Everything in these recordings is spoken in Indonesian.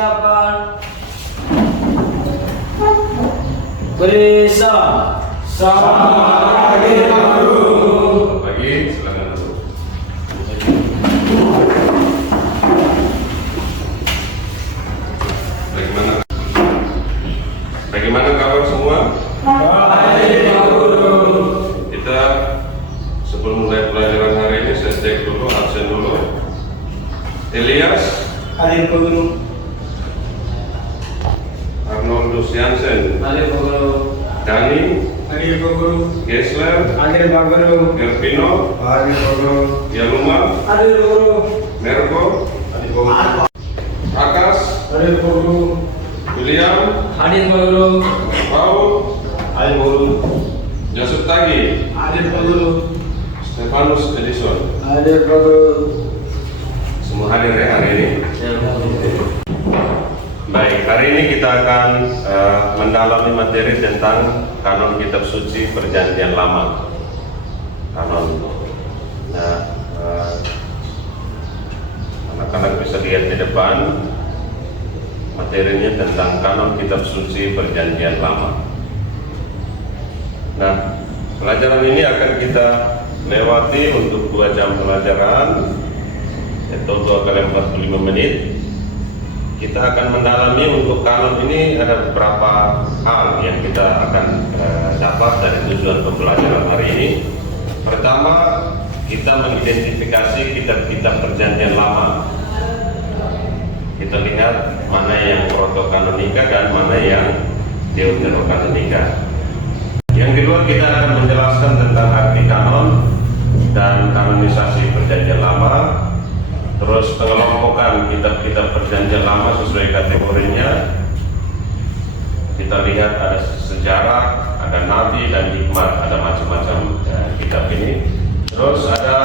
Persiapan. Beri salam. Selamat pagi, Guru. Pagi, silakan dulu. Bagaimana kabar semua? Baik, Guru. Kita sebelum mulai pelajaran hari ini saya cek dulu, absen dulu. Elias, Hadir, Guru. Arnold Jansen, Hadir, Guru. Dani, Hadir, Guru. Gesler, Hadir, Guru. Gervino, Hadir, Guru. Yaluma, Hadir, Guru. Merko, Akas, Hadir, Guru. William, Hadir, Guru. Paul, Hadir, Guru. Joseph Tagi, Hadir, Guru. Stefanus Edison. Hadir, Guru. Semua hadir ya hari ini. Baik, hari ini kita akan mendalami materi tentang kanon kitab suci Perjanjian Lama. Kanon. Nah, anak-anak bisa lihat di depan materinya tentang kanon kitab suci Perjanjian Lama. Nah, pelajaran ini akan kita lewati untuk 2 jam pelajaran atau 2 kali 45 menit. Kita akan mendalami untuk kanon ini ada beberapa hal yang kita akan dapat dari tujuan pembelajaran hari ini. Pertama, kita mengidentifikasi kitab-kitab Perjanjian Lama. Kita lihat mana yang protokanonika dan mana yang deuterokanonika. Yang kedua, kita akan menjelaskan tentang arti kanon dan kanonisasi Perjanjian Lama. Terus pengelompokan kitab-kitab Perjanjian Lama sesuai kategorinya. Kita lihat ada sejarah, ada nabi dan hikmat, ada macam-macam kitab ini. Terus ada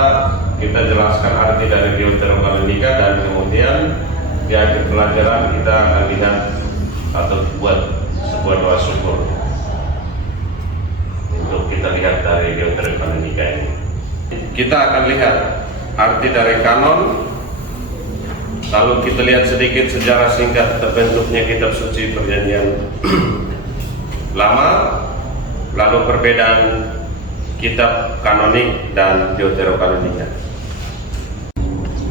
kita jelaskan arti dari deuterokanonika dan kemudian di akhir pelajaran kita akan lihat atau buat sebuah doa syukur untuk kita lihat dari deuterokanonika ini. Kita akan lihat arti dari kanon. Lalu kita lihat sedikit sejarah singkat terbentuknya kitab suci Perjanjian Lama, lalu perbedaan kitab kanonik dan deuterokanonika.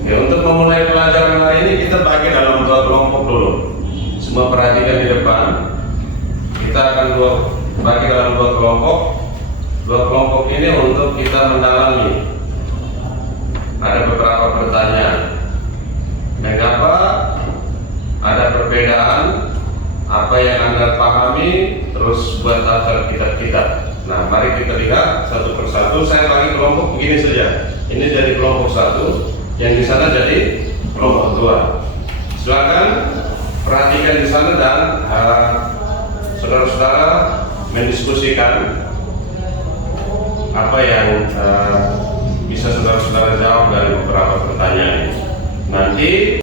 Ya, untuk memulai pelajaran hari ini kita bagi dalam 2 kelompok dulu. Semua perhatikan di depan. Kita akan bagi dalam 2 kelompok. 2 kelompok ini untuk kita mendalami. Ada beberapa pertanyaan. Mengapa ada perbedaan? Apa yang Anda pahami? Terus buat daftar kitab-kitab. Nah, mari kita lihat satu persatu. Saya bagi kelompok begini saja. Ini jadi kelompok 1, yang di sana jadi kelompok 2. Silakan perhatikan di sana dan saudara-saudara mendiskusikan apa yang bisa saudara-saudara jawab dari beberapa pertanyaan ini. Nanti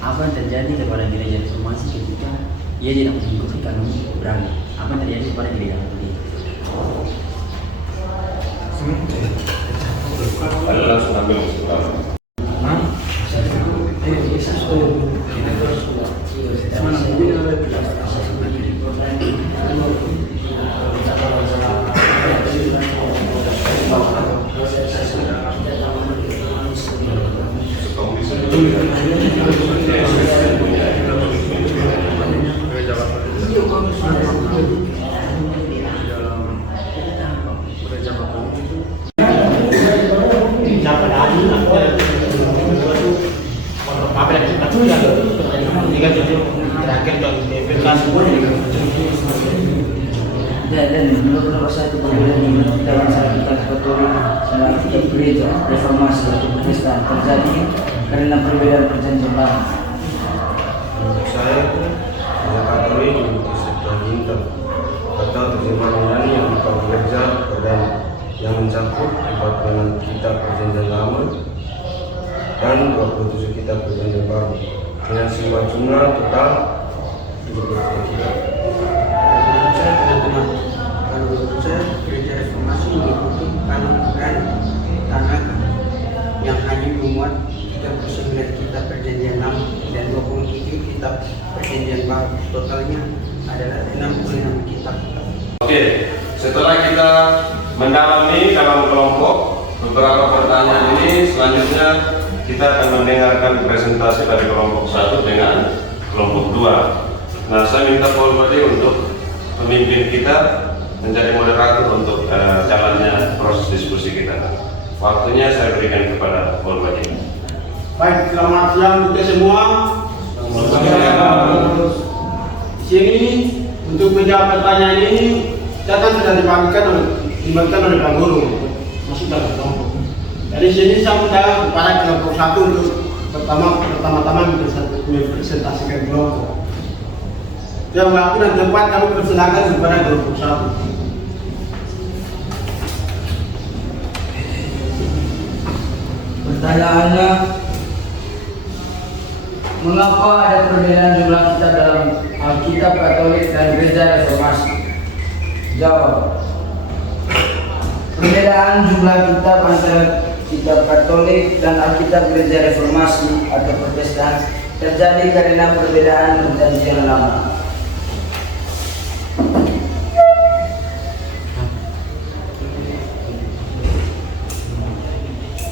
apa yang terjadi kepada gereja reformasi ketika ia tidak mengikuti kanon berani? Apa yang terjadi kepada gereja Katolik? langsung ambil kesimpulan. Dan menurut saya itu berbeda dengan dalam syariat Katolik dan gereja reformasi atau Kristen terjadi karena perbedaan perjanjian lama. Untuk saya itu Katolik mengikuti Septuaginta atau terjemahan Yunani yang dipakai gereja dan yang mencakup 4 dengan kitab Perjanjian Lama dan 27 kitab Perjanjian Baru. dengan semua jumlah total 73 kitab. Menurut saya teman-teman, kalau menurut saya gereja reformasi mengikuti kanon Ibrani Tanaka yang hanya memuat 39 kitab perjanjian lama dan 27 kitab perjanjian baru. Totalnya adalah 66 kitab. Oke, setelah kita mendalami dalam kelompok beberapa pertanyaan ini, selanjutnya kita akan mendengarkan presentasi dari kelompok 1 dengan kelompok 2. Nah, saya minta Paul Badi untuk memimpin kita menjadi moderator untuk jalannya proses diskusi kita. Waktunya saya berikan kepada Paul Badi. Baik, selamat siang untuk semua. Di sini untuk menjawab pertanyaan ini, saya kan sudah dibagikan oleh Bang Guru masuk dalam kelompok. Jadi sini saya minta kepada kelompok 1 untuk pertama-tama mempresentasikan kelompok. Yang waktu dan tempat kami persilakan kepada kelompok 1. Pertanyaannya, mengapa ada perbedaan jumlah kitab dalam Alkitab Katolik dan Gereja Reformasi? Jawab. Perbedaan jumlah kitab antara kitab Katolik dan Alkitab Gereja Reformasi atau Protestan terjadi karena perbedaan perjanjian lama.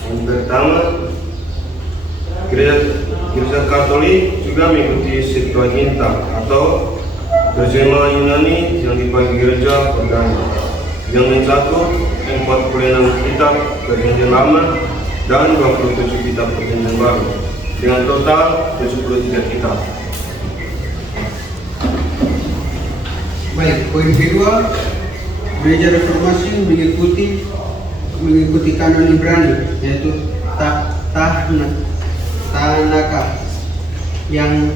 Yang pertama, gereja Katolik juga mengikuti Septuaginta atau terjemahan Yunani yang dipakai gereja pagani, yang mencakup 46 kitab perjanjian lama dan 27 kitab perjanjian baru, dengan total 73 kitab. Baik, poin kedua, gereja reformasi mengikuti kanon Ibrani, yaitu Tanaka yang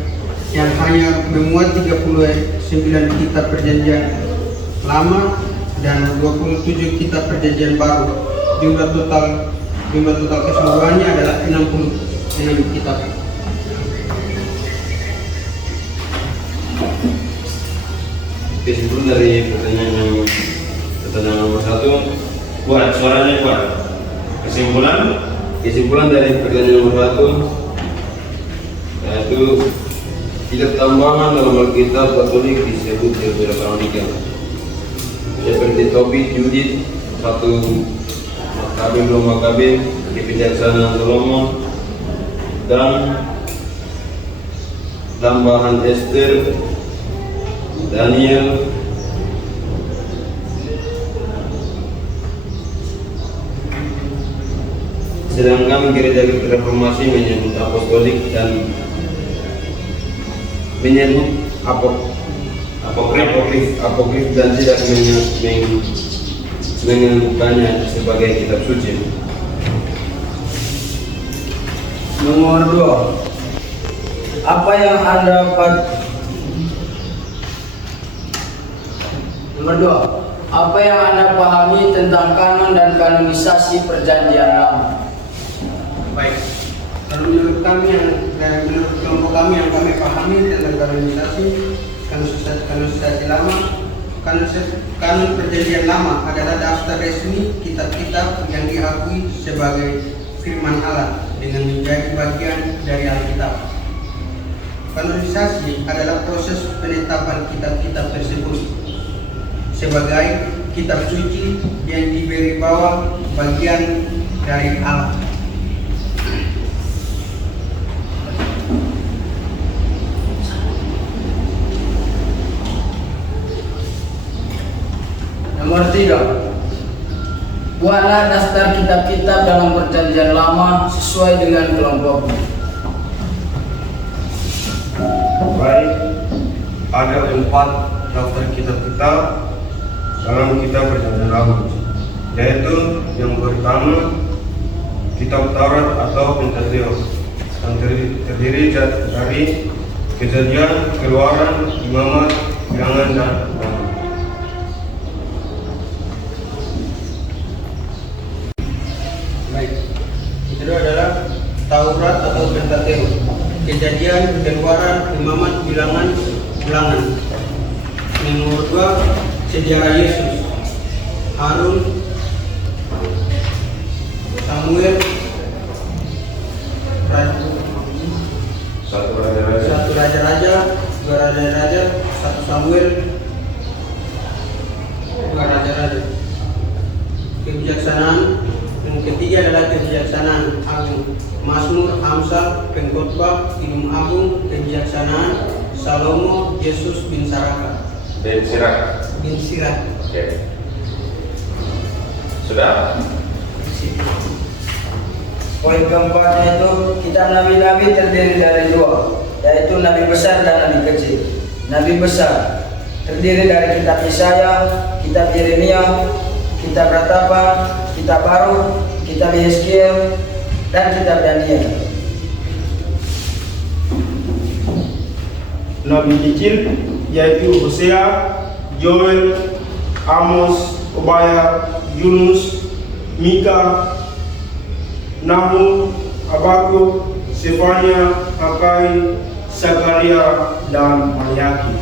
hanya memuat 39 kitab perjanjian lama dan 27 kitab perjanjian baru. Jumlah total keseluruhannya adalah 66 kitab. Kesimpulan dari pertanyaan nomor 1, Kuat, suaranya kuat. kesimpulan dari pertanyaan nomor 1 yaitu kitab tambahan dalam Alkitab Katolik disebut Deuterokanonika, seperti Tobit, Yudit, 1 Makabe, 2 Makabe, Kebijaksanaan Solomon, dan tambahan Esther, Daniel, sedangkan gereja reformasi menyebut apostolik dan menyebut apokrif dan tidak menyebutkannya sebagai kitab suci. Nomor 2. Apa yang Anda pahami tentang kanon dan kanonisasi perjanjian lama? Baik, kalau menurut kami menurut kelompok kami yang kami pahami tentang kanonisasi lama, kanon perjanjian lama adalah daftar resmi kitab-kitab yang diakui sebagai firman Allah dengan menjadi bagian dari Alkitab. Kanonisasi adalah proses penetapan kitab-kitab tersebut sebagai kitab suci yang diberi bawah bagian dari Allah. Nomor 3. Buatlah daftar kitab-kitab dalam perjanjian lama sesuai dengan kelompokmu. Baik, ada 4 daftar kitab-kitab dalam kitab perjanjian lama, yaitu yang pertama kitab Taurat atau Pentateuch yang terdiri dari Kejadian, Keluaran, Imamat, Bilangan, dan Ulangan. Baik, itu adalah Taurat atau Pentateuch. Kejadian, Keluaran, Imamat, Bilangan, Ulangan. Yang nomor 2, sejarah Yesus, Harun, Samuel, Satu raja-raja. satu raja-raja, dua raja-raja, satu Samuel, dua raja-raja. Kebijaksanaan yang ketiga adalah kebijaksanaan agung, Mazmur, Amsal, Pengkhotbah, Imam Agung, kebijaksanaan Salomo, Yesus bin Saraka. Ben Sirah. Bin Sirah. Oke. Sudah? Poin keempatnya itu kitab nabi-nabi terdiri dari 2, yaitu nabi besar dan nabi kecil. Nabi besar terdiri dari kitab Yesaya, kitab Yeremia, kitab Ratapan, kitab Baruk, kitab Yeskiel, dan kitab Daniel. Nabi kecil yaitu Hosea, Joel, Amos, Obaya, Yunus, Mika, Nahum, Habakuk, Sefanya, Hakai, Sakaria, dan Malayaki.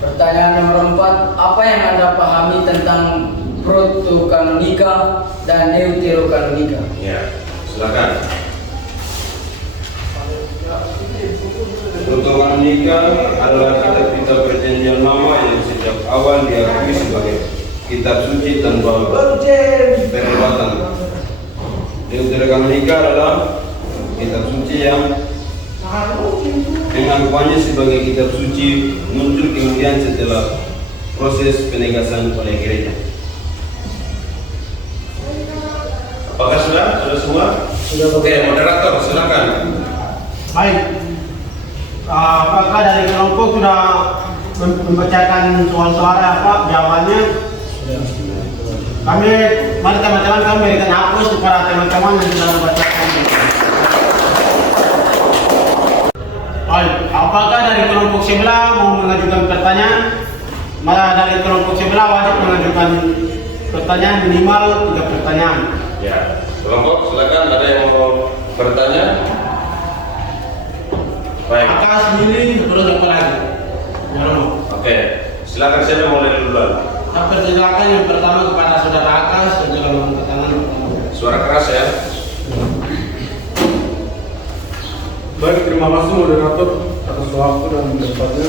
Pertanyaan nomor 4, apa yang Anda pahami tentang protokanonika dan deuterokanonika? Ya, silakan. Protokanonika adalah kitab-kitab perjanjian lama yang sejak awal diakui sebagai kitab suci tanpa perdebatan. Deuterokanonika adalah kitab suci yang pengakuannya sebagai kitab suci muncul kemudian setelah proses penegasan oleh gereja. Apakah sudah? Sudah semua? Sudah. Oke, moderator silakan. Baik. Apakah dari kelompok sudah membacakan soal suara apa jawabannya? Kami, mari teman-teman kami berikan hapus kepada teman-teman yang sudah membacakan. Baik, apakah dari kelompok sebelah mau mengajukan pertanyaan? Malah dari kelompok sebelah wajib mengajukan pertanyaan minimal 3 pertanyaan. Ya, kelompok silakan, ada yang mau bertanya? Baik. Maka sendiri terus apa lagi? Jaromo. Oke, silakan siapa yang mulai duluan? Saya persilakan yang pertama kepada saudara Akas yang telah mengangkat tangan. Suara keras ya. Baik, terima kasih moderator atas waktu dan tempatnya.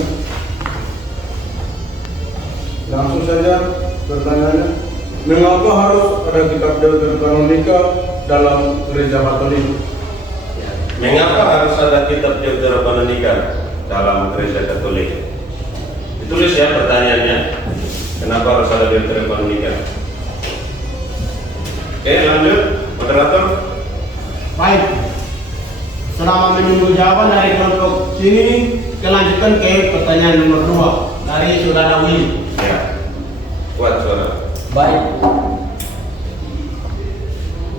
Langsung saja pertanyaannya, mengapa harus ada kitab Deuterokanonika dalam gereja Katolik? Mengapa harus ada kitab Deuterokanonika dalam gereja Katolik? Ditulis ya pertanyaannya. Kenapa harus ada Deuterokanonika? Oke, lanjut, moderator. Baik. Selama menunggu jawaban dari kelompok sini, kelanjutkan ke pertanyaan nomor 2 dari saudara Willy. Ya, kuat suara.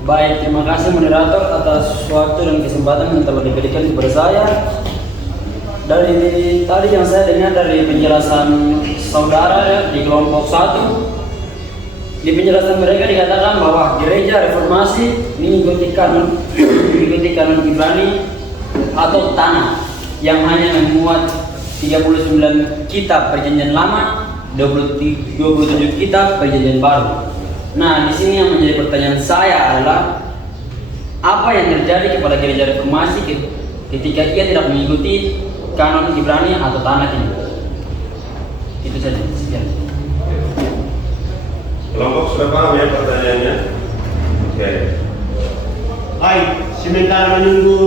Baik, terima kasih moderator atas waktu dan kesempatan yang telah diberikan kepada saya. Dari tadi yang saya dengar dari penjelasan saudara ya, di kelompok 1, di penjelasan mereka dikatakan bahwa gereja reformasi mengikuti kanon Ibrani atau tanah yang hanya memuat 39 kitab perjanjian lama, 27 kitab perjanjian baru. Nah, di sini yang menjadi pertanyaan saya adalah apa yang terjadi kepada gereja reformasi ketika ia tidak mengikuti kanon Ibrani atau tanah ini? Itu saja. Sekian. Kelompok sudah paham ya pertanyaannya? Oke. Baik, sementara menunggu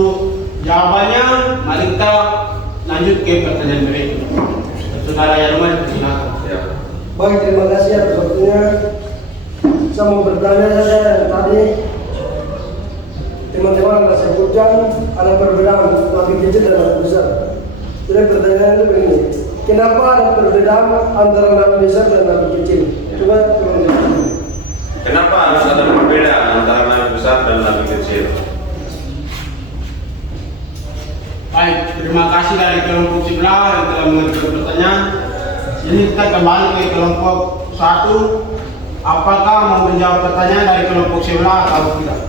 jawabannya, mari kita lanjut ke pertanyaan berikut. Saudara Yanuman, silakan. Ya. Baik, terima kasih atas waktunya. Saya mau bertanya saja tadi teman-teman sudah sebutkan ada perbedaan nabi kecil dan nabi besar. Jadi pertanyaan itu begini, kenapa ada perbedaan antara nabi besar dan nabi kecil? Coba teman-teman. Kenapa harus ada perbedaan antara nabi besar dan nabi kecil? Baik, terima kasih dari kelompok sebelah yang telah mengajukan pertanyaan. Jadi kita kembali ke kelompok 1. Apakah mau menjawab pertanyaan dari kelompok sebelah atau tidak?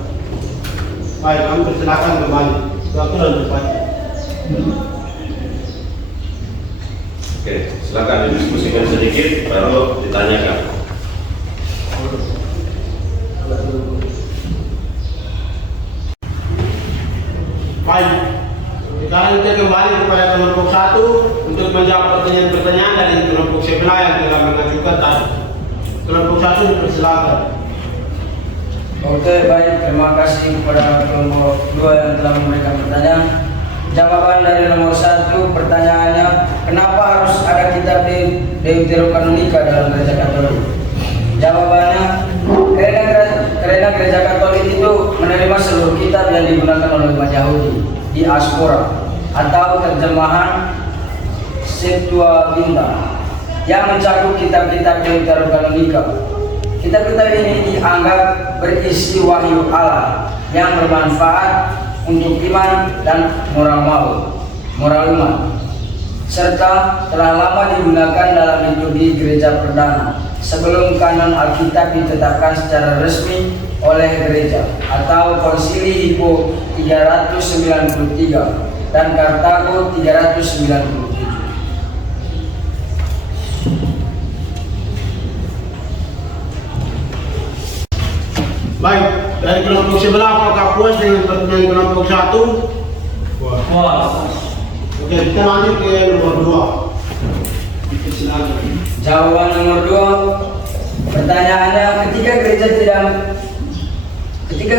Baik, kami persilakan kembali. Itu aturan depannya. Oke, silakan didiskusikan sedikit baru ditanyakan. Baik, sekarang kita kembali kepada kelompok 1 untuk menjawab pertanyaan-pertanyaan dari kelompok sebelah yang telah mengajukan tadi. Kelompok 1 dipersilakan. Oke, baik. Terima kasih kepada kelompok 2 yang telah memberikan pertanyaan. Jawaban dari nomor 1 pertanyaannya, kenapa harus ada kitab Deuterokanonika dalam gereja Katolik? Jawabannya, karena gereja Katolik itu menerima seluruh kitab yang digunakan oleh umat Yahudi di Aspora atau terjemahan Septuaginta yang mencakup kitab-kitab Deuterokanonika. Kitab-kitab ini dianggap berisi wahyu Allah yang bermanfaat untuk iman dan moral umat, serta telah lama digunakan dalam liturgi gereja perdana sebelum kanon Alkitab ditetapkan secara resmi oleh gereja atau Konsili Hippo 393 dan Kartago 397. Baik, dari kelompok sebelah apakah puas dengan pertanyaan kelompok 1? Puas. Oke, kita lanjut ke nomor 2. Dipersilakan. Jawaban nomor 2 pertanyaannya, ketika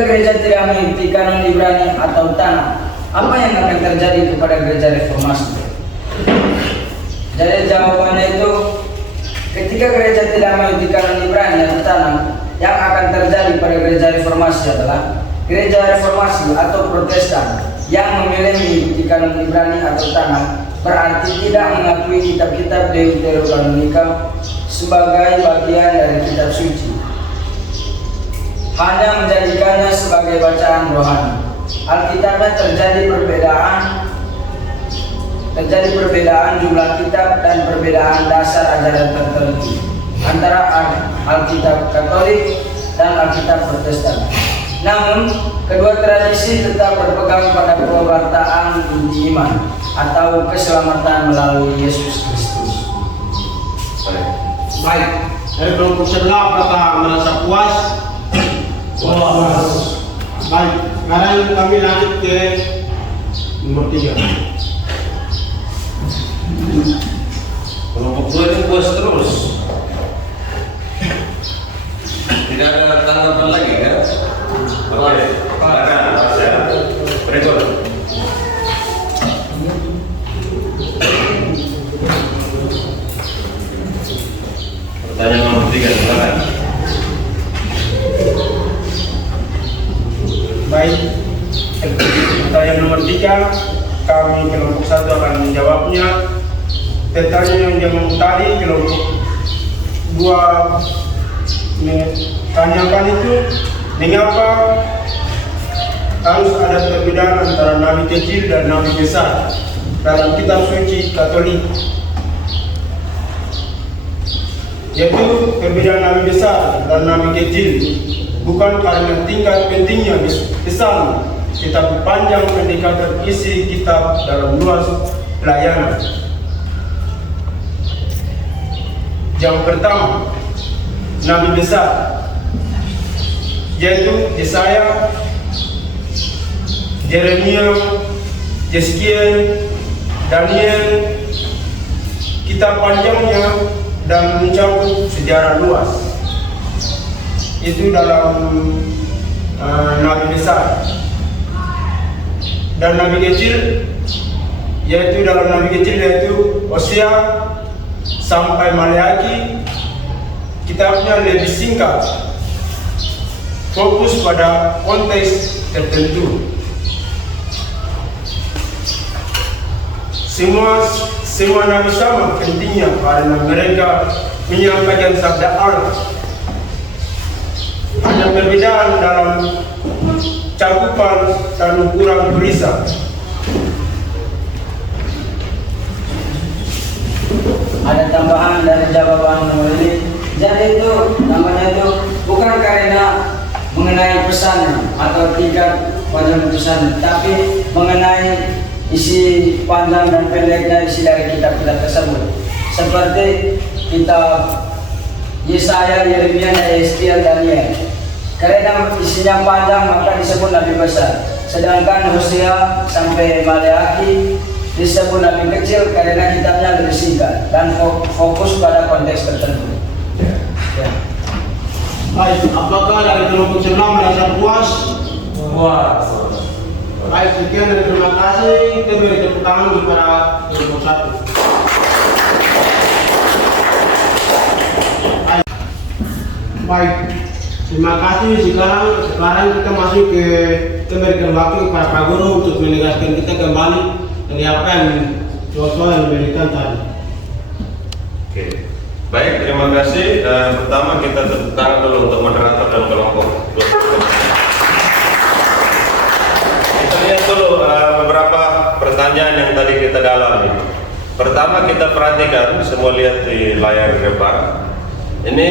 gereja tidak mengikuti kanon Ibrani atau tanah, apa yang akan terjadi kepada gereja reformasi? Jadi jawabannya itu, ketika gereja tidak mengikuti kanon Ibrani atau tanah, yang akan terjadi pada gereja reformasi adalah gereja reformasi atau Protestan yang memilih mengikuti kanon Ibrani atau tanah berarti tidak mengakui kitab-kitab Deuterokanonika sebagai bagian dari kitab suci, hanya menjadikannya sebagai bacaan rohani. Alkitabnya terjadi perbedaan jumlah kitab dan perbedaan dasar ajaran tertentu antara Alkitab Katolik dan Alkitab Protestan. Namun, kedua tradisi tetap berpegang pada pewartaan inti iman atau keselamatan melalui Yesus Kristus. Baik, dari kelompok sebelah apakah merasa puas? Puas. Baik, sekarang kami lanjut ke nomor 3. Kelompok 2 itu puas terus. Tidak ada tanggapan lagi kan? Oke, silakan Mas ya. Berikut. Pertanyaan nomor 3, silakan. Baik, pertanyaan nomor 3 kami kelompok 1 akan menjawabnya. Pertanyaan yang tadi kelompok 2 tanyakan itu, mengapa harus ada perbedaan antara nabi kecil dan nabi besar dalam kitab suci Katolik? Yaitu perbedaan nabi besar dan nabi kecil bukan karena tingkat pentingnya besar, tetapi panjang pendekatan isi kitab dalam luas pelayanan. Yang pertama, nabi besar, yaitu Yesaya, Yeremia, Yeskiel, Daniel. Kitab panjangnya dan mencakup sejarah luas. Itu dalam nabi besar. Dan nabi kecil, yaitu dalam nabi kecil yaitu Hosea sampai Maleaki. Kitabnya lebih singkat, fokus pada konteks tertentu. Semua nabi sama pentingnya karena mereka menyampaikan sabda Allah. Hanya perbedaan dalam cakupan dan ukuran tulisan. Ada tambahan dari jawaban nomor ini. Jadi itu namanya itu bukan karena mengenai pesannya atau tingkat pada putusan, tapi mengenai isi panjang dan pendeknya isi dari kitab-kitab tersebut, seperti kitab Yesaya, Yeremia, Yeskiel, Daniel. Karena isinya panjang maka disebut nabi besar. Sedangkan Hosea sampai Maleakhi disebut nabi kecil karena kitabnya lebih singkat dan fokus pada konteks tertentu. Ya. Baik, apakah dari kelompok sebelah merasa puas? Puas. Baik, sekian dan terima kasih. Kita beri tepuk tangan kepada kelompok 1. Baik, terima kasih. Sekarang kita masuk ke memberikan waktu kepada Pak Guru untuk menegaskan kita kembali dari apa yang soal yang diberikan tadi. Oke. Baik, terima kasih. Pertama kita tepuk tangan dulu untuk moderator dan kelompok. Kita lihat dulu beberapa pertanyaan yang tadi kita dalami. Pertama kita perhatikan, semua lihat di layar depan. Ini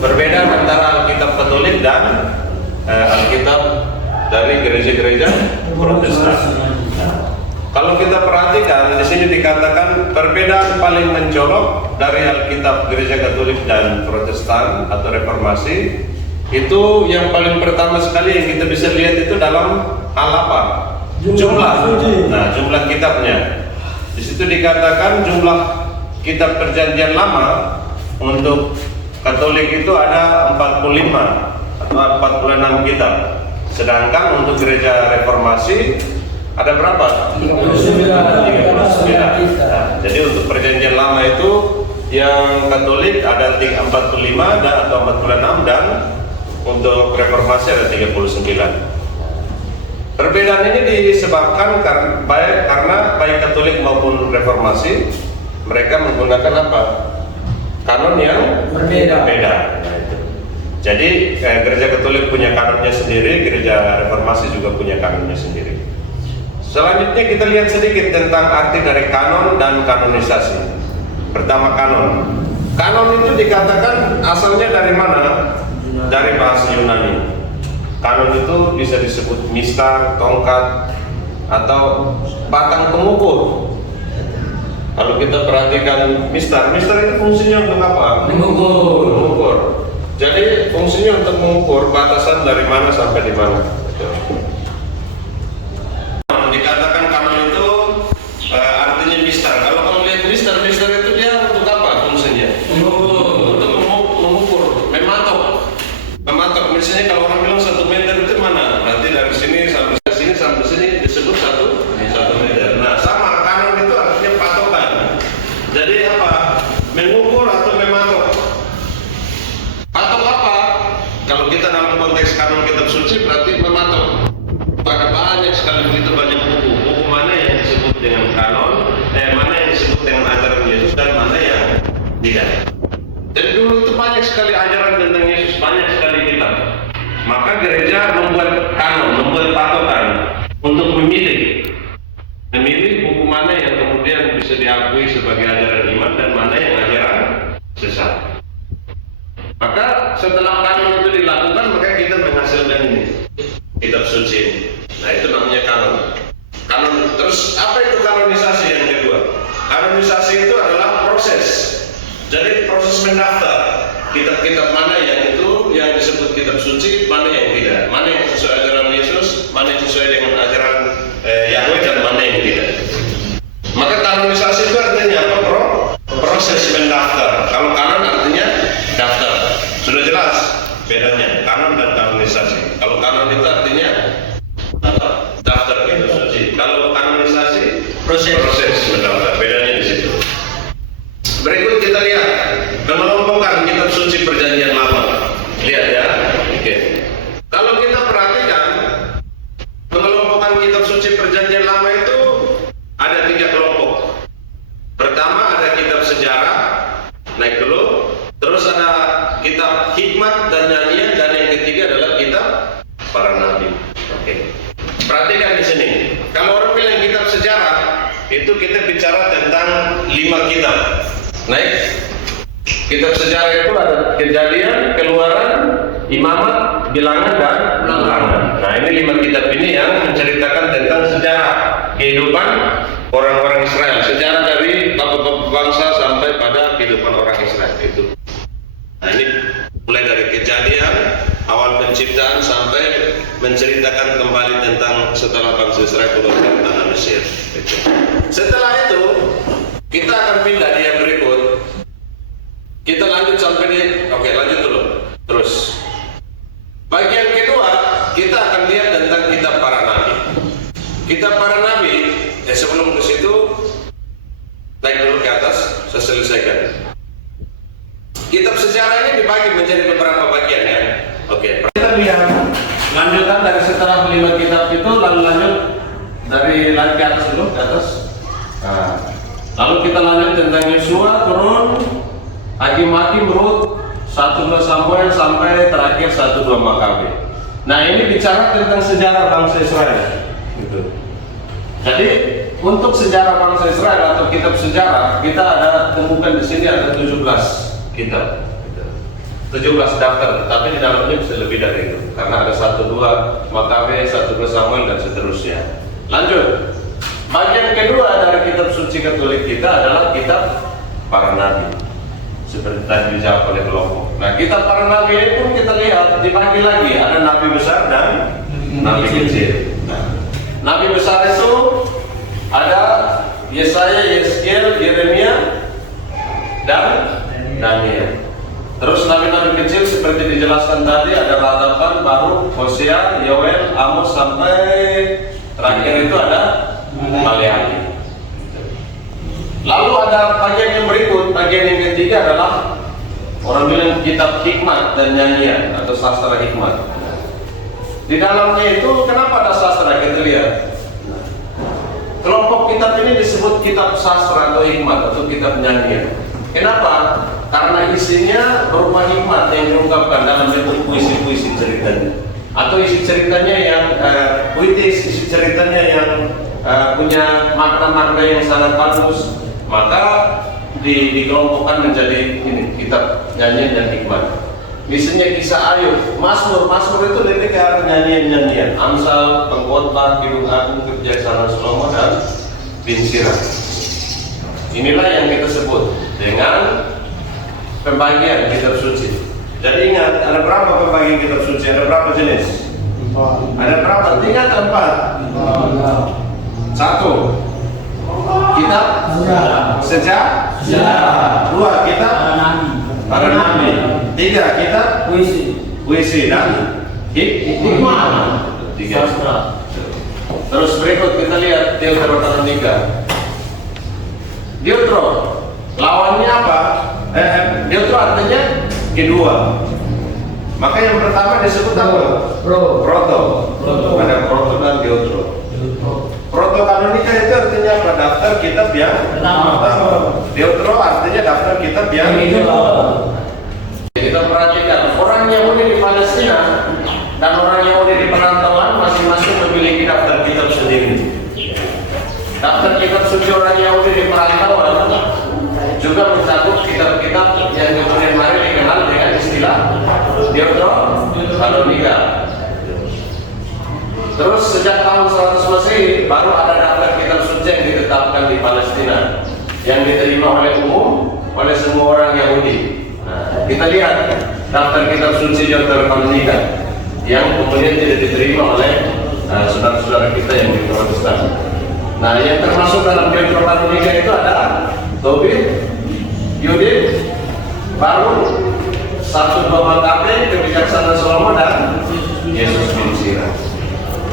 perbedaan antara Alkitab Katolik dan Alkitab dari gereja-gereja Protestan. Kalau kita perhatikan di sini dikatakan perbedaan paling mencolok dari Alkitab Gereja Katolik dan Protestan atau Reformasi itu yang paling pertama sekali yang kita bisa lihat itu dalam hal apa? Jumlah. Nah, jumlah kitabnya. Di situ dikatakan jumlah kitab Perjanjian Lama untuk Katolik itu ada 45 atau 46 kitab. Sedangkan untuk Gereja Reformasi ada berapa? 39. Nah, jadi untuk Perjanjian Lama itu yang Katolik ada 45 atau 46 dan untuk Reformasi ada 39. Perbedaan ini disebabkan karena baik Katolik maupun Reformasi mereka menggunakan apa? Kanon yang berbeda. Nah, itu. Jadi Gereja Katolik punya kanonnya sendiri, Gereja Reformasi juga punya kanonnya sendiri. Selanjutnya kita lihat sedikit tentang arti dari kanon dan kanonisasi. Pertama kanon. Kanon itu dikatakan asalnya dari mana? Dari bahasa Yunani. Kanon itu bisa disebut mistar, tongkat, atau batang pengukur. Kalau kita perhatikan mistar itu fungsinya untuk apa? Mengukur. Jadi fungsinya untuk mengukur batasan dari mana sampai di mana. Dikatakan kanon itu artinya mistar. Kalau kamu lihat mistar itu dia untuk apa fungsinya? Untuk mengukur, mematok. Misalnya kalau orang bilang 1 meter itu mana? Berarti dari sini sampai sini disebut 1 meter. Nah, sama kanon itu artinya patokan. Jadi apa? Mengukur atau mematok. Patok apa? Kalau kita dalam konteks kanon kitab suci berarti mematok. Pada banyak sekali begitu banyak buku mana yang disebut dengan kanon, mana yang disebut dengan ajaran Yesus dan mana yang tidak. Jadi dulu itu banyak sekali ajaran tentang Yesus, banyak sekali kitab. Maka gereja membuat kanon, membuat patokan untuk memilih buku mana yang kemudian bisa diakui sebagai ajaran iman dan mana yang ajaran sesat. Maka setelah kanon itu dilakukan, maka kita menghasilkan ini, kitab suci. Nah, itu namanya kanon. Terus apa itu kanonisasi yang kedua? Kanonisasi itu adalah proses. Jadi proses mendaftar kitab-kitab mana yang itu yang disebut kitab suci, mana yang tidak, mana yang sesuai ajaran Yesus, mana yang sesuai dengan ajaran Yahweh dan mana yang tidak. Maka kanonisasi itu artinya apa, bro? Proses mendaftar. Kalau kanon artinya daftar. Sudah jelas bedanya kanon dan kanonisasi. Kalau kanon itu artinya daftar kitab suci. Kalau kanonisasi proses mendaftar. Bedanya di situ. Berikut kita lihat pengelompokan kitab suci Perjanjian Lama. Lihat ya. Oke. Kalau kita perhatikan pengelompokan kitab suci Perjanjian Lama itu ada 3 kelompok. Pertama ada kitab sejarah, naik dulu. Terus ada kitab hikmat dan nyanyian, dan yang ketiga adalah kitab para nabi. Oke. Perhatikan di sini. Kalau orang bilang kitab sejarah, itu kita bicara tentang 5 kitab. Naik. Kitab sejarah itu ada Kejadian, Keluaran, Imamat, Bilangan, dan Ulangan. Nah, ini 5 kitab ini yang menceritakan tentang sejarah kehidupan orang-orang Israel, sejarah dari bapak-bapak bangsa sampai pada kehidupan orang Israel itu. Nah, ini mulai dari Kejadian, awal penciptaan sampai menceritakan kembali tentang setelah bangsa Israel turun dari tanah Mesir. Setelah itu kita akan pindah di yang berikut. Kita lanjut sampai di, oke, lanjut dulu. Terus bagian kedua kita akan lihat tentang kitab para nabi. Kitab para nabi, sebelum ke situ naik dulu ke atas, saya selesaikan. Kitab sejarah ini dibagi menjadi beberapa bagian ya. Oke. Kita lihat lanjutan dari setelah 5 kitab itu, lalu lanjut dari lagi ke atas dulu, ke atas. Nah, lalu kita lanjut tentang Yosua turun, Hakim-Hakim, Rut, 1-2 Samuel sampai terakhir 1-2 Makabe. Nah, ini bicara tentang sejarah bangsa Israel. Gitu. Jadi untuk sejarah bangsa Israel atau kitab sejarah kita ada temukan di sini ada 17 kitab. 17 daftar, tapi di dalamnya bisa lebih dari itu karena ada 1-2 Makabe, 1-2 Samuel dan seterusnya. Lanjut. Bagian kedua dari kitab suci Katolik kita adalah kitab para nabi. Seperti tadi dijawab oleh kelompok. Nah, kitab para nabi ini pun kita lihat dibagi lagi, ada nabi besar dan nabi kecil. Nah, nabi besar itu ada Yesaya, Yeskiel, Yeremia, dan Daniel. Terus nabi-nabi kecil seperti dijelaskan tadi ada Ratapan, Baruk, Hosea, Yoel, Amos sampai terakhir itu ada Maleakhi. Lalu ada bagian yang berikut, bagian yang ketiga adalah orang bilang kitab hikmat dan nyanyian atau sastra hikmat. Di dalamnya itu kenapa ada sastra? Kita lihat. Kelompok kitab ini disebut kitab sastra atau hikmat atau kitab nyanyian. Kenapa? Karena isinya berupa hikmat yang diungkapkan dalam bentuk puisi-puisi ceritanya, atau isi ceritanya yang puitis, isi ceritanya yang punya makna-makna yang sangat bagus, maka dikelompokkan menjadi ini kitab nyanyian dan hikmat. Misalnya kisah Ayub, Mazmur itu lebih ke arah nyanyian-nyanyian, Amsal, Pengkhotbah, Kidung Agung, Kebijaksanaan Salomo dan Bin Sirah. Inilah yang kita sebut dengan pembagian kitab suci. Jadi ingat, ada berapa pembagian kitab suci? Ada berapa jenis? Ada berapa? 3 atau 4? 1 kitab sejarah. 2 kitab para nabi. 3 kitab puisi dan hikmah. 3. Terus berikut kita lihat Deuteronomika. Deutero lawannya apa? Deutero artinya kedua. Maka yang pertama disebut apa? Proto. Ada proto dan deutero. Proto-kanonika itu artinya apa? Daftar kitab yang pertama. Deutero artinya daftar kitab yang kedua. Kita perhatikan orang Yahudi di Palestina dan orang Yahudi di perantauan masing-masing memiliki daftar kitab sendiri. Daftar kitab suci orang Yahudi di perantauan juga mencakup kitab-kitab yang kemudian hari dikenal dengan istilah Deuterokanonika. Terus sejak tahun 100 Masehi baru ada daftar kitab suci yang ditetapkan di Palestina yang diterima oleh umum oleh semua orang Yahudi. Nah, kita lihat daftar kitab suci Deuterokanonika yang kemudian tidak diterima oleh saudara-saudara kita yang di Protestan. Nah, yang termasuk dalam Deuterokanonika itu ada Tobit, Yudit, Baruk, 1-2 Makabe, Kebijaksanaan Salomo dan Yesus bin Sirah.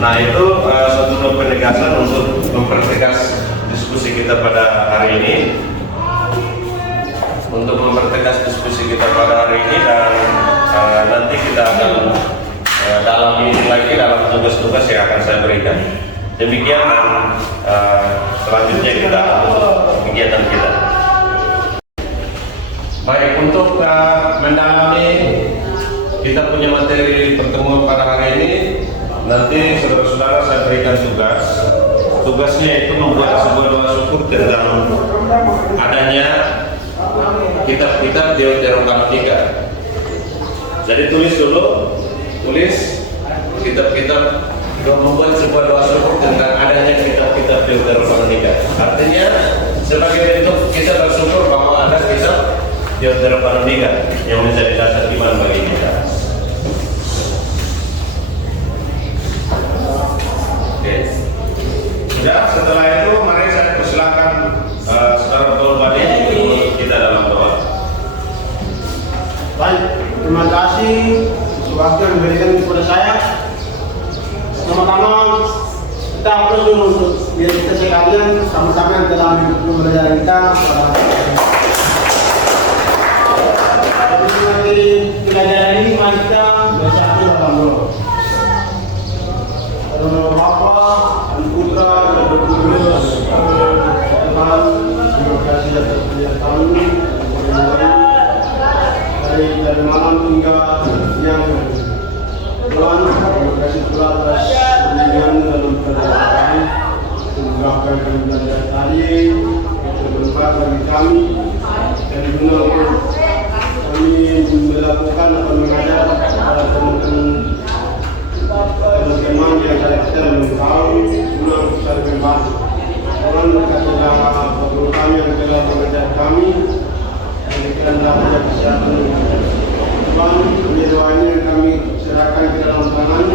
Nah, itu satu penegasan untuk mempertegas diskusi kita pada hari ini. Untuk mempertegas diskusi kita pada hari ini dan nanti kita akan dalami lagi dalam tugas-tugas yang akan saya berikan. Demikian selanjutnya kita untuk kegiatan kita. Baik, untuk mendalami kita punya materi pertemuan pada hari ini, nanti saudara-saudara saya berikan tugas. Tugasnya itu membuat sebuah doa syukur tentang adanya kitab-kitab Deuterokanonika. Jadi tulis dulu, kitab-kitab membuat sebuah doa syukur tentang adanya kitab-kitab Deuterokanonika. Artinya sebagai bentuk kita bersyukur bahwa ada kitab Deuterokanonika yang menjadi dasar iman bagi kita. Oke. Sudah, setelah itu mari saya persilakan saudara Paul Badi untuk kita dalam doa. Baik, terima kasih waktu yang diberikan kepada saya. Sama-sama kita upload dulu untuk biar kita sekalian sama-sama dalam pembelajaran kita. Habis nanti pelajaran ini mari kita bersatu dalam doa. Dalam nama Bapa dan Putra dan Roh Kudus. Tuhan, terima kasih atas pernyataan dari malam hingga siang. Tuhan, terima kasih pula atas pemberian dalam pelajaran kami. Memudahkan kami belajar tadi, itu bermanfaat bagi kami dan guna untuk kami melakukan atau mengajar kepada teman-teman yang kita belum tahu, guna untuk saling membantu. Tuhan berkatilah guru kami yang telah mengajar kami, dan dikiranya saja kesehatan. Tuhan, penyerwaannya kami serahkan ke dalam tangan.